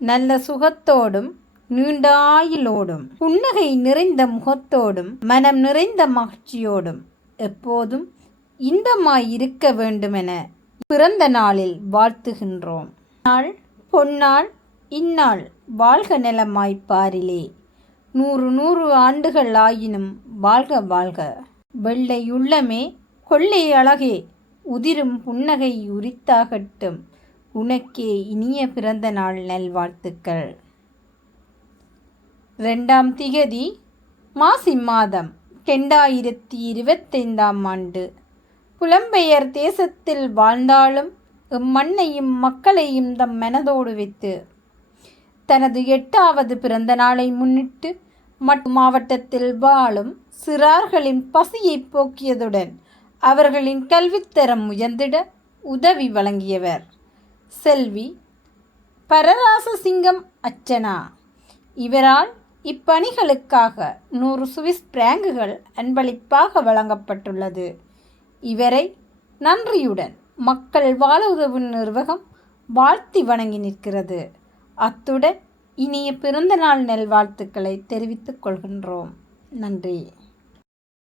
நல்ல சுகத்தோடும் நீண்ட ஆயுளோடும் புன்னகை நிறைந்த முகத்தோடும் மனம் நிறைந்த மகிழ்ச்சியோடும் எப்போதும் இன்பமாய் இருக்க வேண்டுமென பிறந்த நாளில் வாழ்த்துகின்றோம். நாள் பொன்னாள் இந்நாள் வாழ்க நலமாய் பாரிலே. நூறு நூறு ஆண்டுகள் ஆயினும் வாழ்க வாழ்க. வெள்ளை உள்ளமே கொள்ளை அழகே உதிரும் புன்னகை உரித்தாகட்டும். உனக்கே இனிய பிறந்த நாள் நல்வாழ்த்துக்கள். ரெண்டாம் திகதி மாசி மாதம் ரெண்டாயிரத்தி இருபத்தைந்தாம் ஆண்டு. புலம்பெயர் தேசத்தில் வாழ்ந்தாலும் இம்மண்ணையும் மக்களையும் தம் மனதோடு வைத்து தனது எட்டாவது பிறந்த நாளை முன்னிட்டு மட் மாவட்டத்தில் வாழும் சிறார்களின் பசியை போக்கியதுடன் அவர்களின் கல்வித்தரம் உயர்ந்திட உதவி வழங்கியவர். செல்வி பரராசசிங்கம் அச்சனா இவரால் இப்பணிகளுக்காக நூறு சுவிஸ் பிராங்குகள் அன்பளிப்பாக வழங்கப்பட்டுள்ளது. இவரை நன்றியுடன் மக்கள் வாழ உதவும் நிர்வாகம் வாழ்த்தி வணங்கி நிற்கிறது. அத்துடன் இனிய பிறந்தநாள் நல்வாழ்த்துக்களை தெரிவித்துக் கொள்கின்றோம். நன்றி.